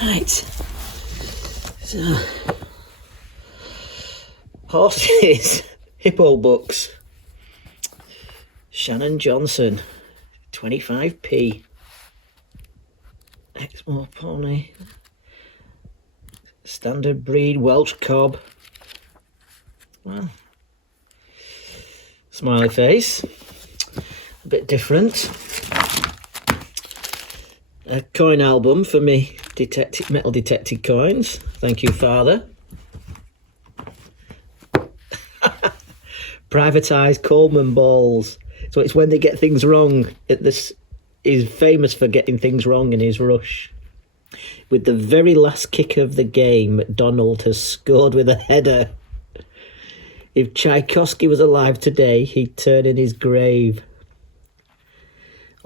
Right. So, horses, hippo books. Shannon Johnson, 25p. Exmoor pony. Standard breed Welsh cob. Well, smiley face. A bit different. A coin album for me metal detected coins. Thank you, Father. Privatised Coleman balls. So it's when they get things wrong. He's famous for getting things wrong in his rush. With the very last kick of the game, McDonald has scored with a header. If Tchaikovsky was alive today, he'd turn in his grave.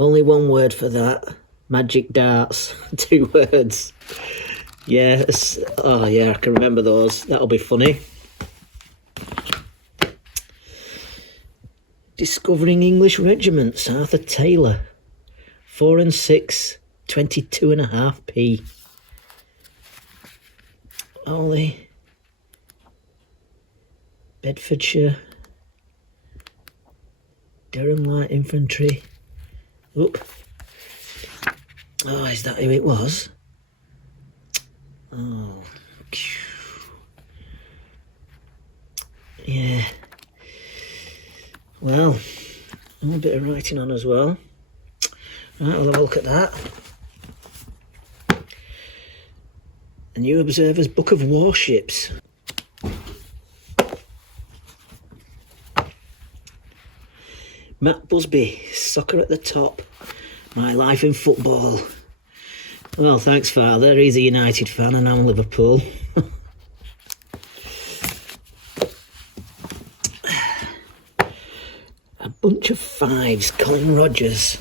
Only one word for that. Magic darts. 2 words. Yes. Oh, yeah, I can remember those. That'll be funny. Discovering English Regiments. Arthur Taylor. 4 and 6. 22.5p. Ollie. Bedfordshire. Durham Light Infantry. Oop. Oh, is that who it was? Oh. Yeah. Well, a bit of writing on as well. Right, we'll have a look at that. The New Observer's Book of Warships. Matt Busby, Soccer at the Top. My Life in Football. Well, thanks, Father. He's a United fan and I'm Liverpool. A bunch of fives. Colin Rogers.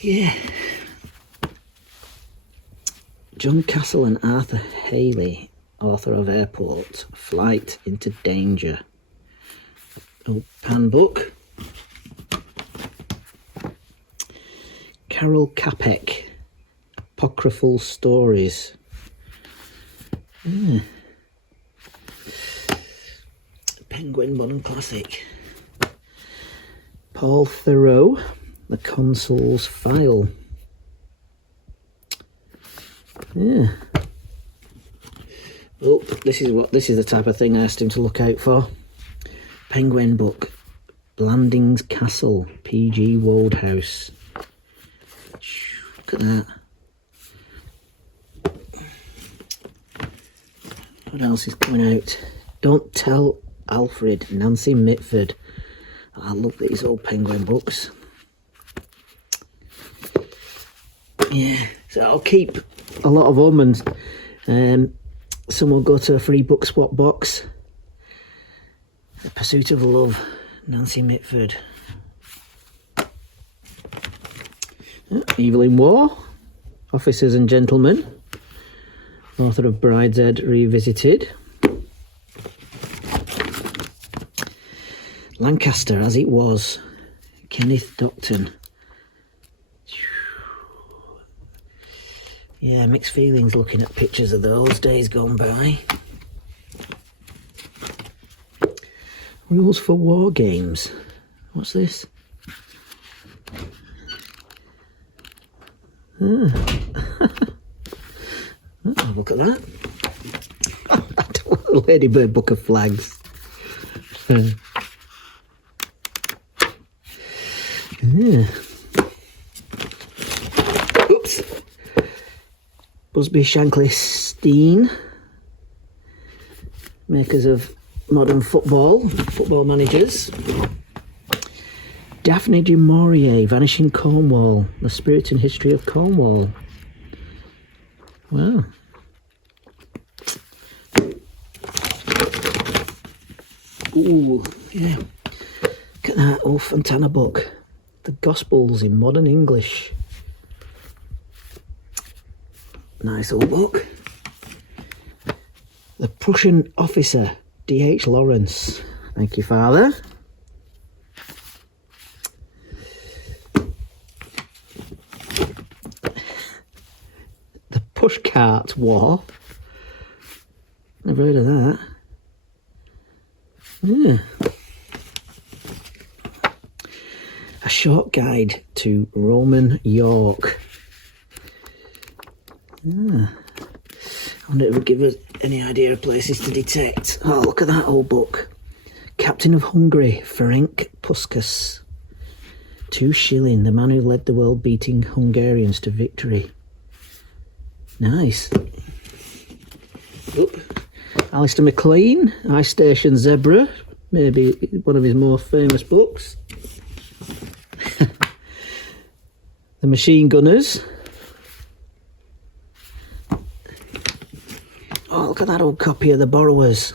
Yeah. John Castle and Arthur Haley, author of Airport, Flight into Danger. Old Pan book. Carol Capek, Apocryphal Stories. Penguin Bond Classic. Paul Theroux, The Consul's File. Yeah. Oh, this is the type of thing I asked him to look out for. Penguin book. Blandings Castle, P.G. Wodehouse. Look at that. What else is coming out? Don't Tell Alfred, Nancy Mitford. I love these old Penguin books. Yeah, so I'll keep a lot of them, and some will go to a free book swap box. The Pursuit of Love, Nancy Mitford. Evil in War, Officers and Gentlemen, author of Brideshead Revisited. Lancaster as It Was, Kenneth Docton. Yeah, mixed feelings looking at pictures of those days gone by. Rules for War Games. What's this? Look at that. Ladybird Book of Flags. Oops. Busby Shankly Steen, makers of modern football managers. Daphne du Maurier, Vanishing Cornwall, The Spirit and History of Cornwall. Wow. Ooh, yeah. Look at that old Fontana book. The Gospels in Modern English. Nice old book. The Prussian Officer, D.H. Lawrence. Thank you, Father. Pushcart War. Never heard of that. Yeah. A short guide to Roman York. Yeah. I wonder if it would give us any idea of places to detect. Oh, look at that old book. Captain of Hungary, Ferenc Puskas. 2 shilling, the man who led the world beating Hungarians to victory. Nice. Oop. Alistair MacLean, Ice Station Zebra, maybe one of his more famous books. The Machine Gunners. Oh, look at that old copy of The Borrowers.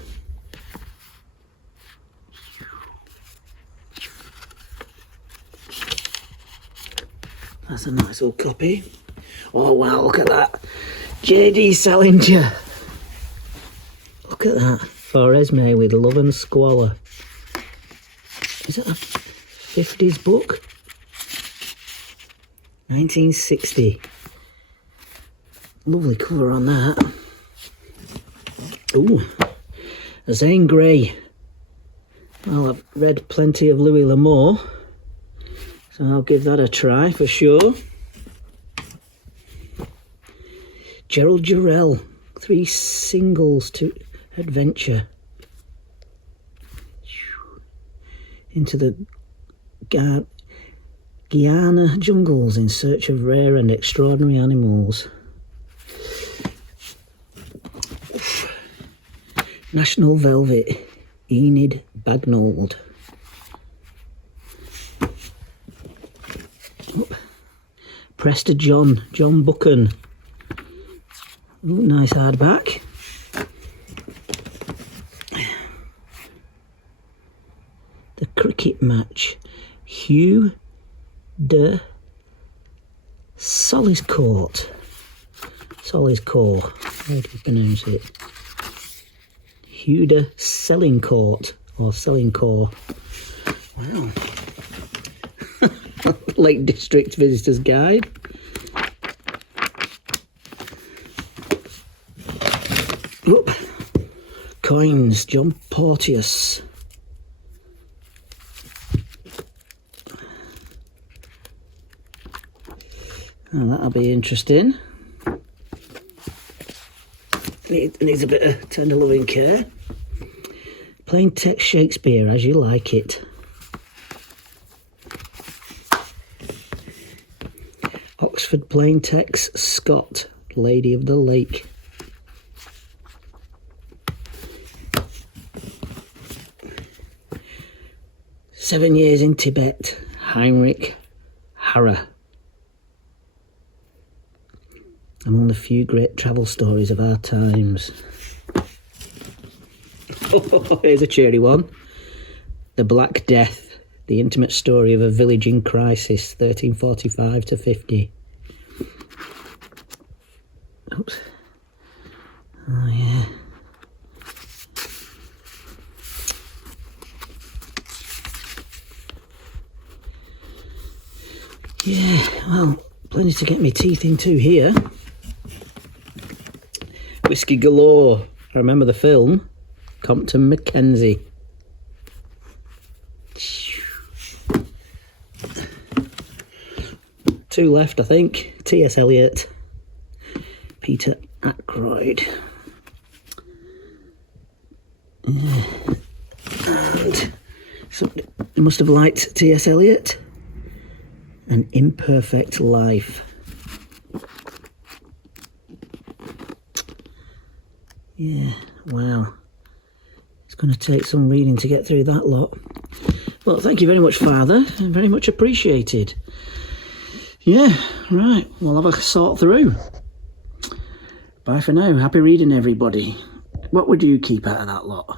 That's a nice old copy. Oh wow, look at that. J.D. Salinger. Look at that. For Esme with Love and Squalor. Is it a 50s book? 1960. Lovely cover on that. Ooh. Zane Grey. Well, I've read plenty of Louis L'Amour, so I'll give that a try for sure. Gerald Jarrell, 3 singles to adventure. Into the Guyana jungles in search of rare and extraordinary animals. National Velvet, Enid Bagnold. Prester John, John Buchan. Ooh, nice hardback. The Cricket Match, Hugh de Soliscourt. Soliscourt, how do you pronounce it? Hugh de Sellingcourt, or Sellingcore. Wow. Lake District Visitor's Guide. Oop. Coins, John Porteous. Oh, that'll be interesting. Needs a bit of tender loving care. Plain text Shakespeare as you like it. Oxford Plain Text Scott, Lady of the Lake. "7 Years in Tibet," Heinrich Harrer. Among the few great travel stories of our times. Oh, here's a cheery one. The Black Death, the intimate story of a village in crisis, 1345 to 50. Oops. Oh, yeah. Yeah, well, plenty to get my teeth into here. Whiskey Galore. I remember the film. Compton Mackenzie. 2 left, I think. T.S. Eliot. Peter Ackroyd. Yeah. And somebody must have liked T.S. Eliot. An Imperfect Life. Yeah, wow. It's going to take some reading to get through that lot. Well, thank you very much, Father. Very much appreciated. Yeah, right. We'll have a sort through. Bye for now. Happy reading, everybody. What would you keep out of that lot?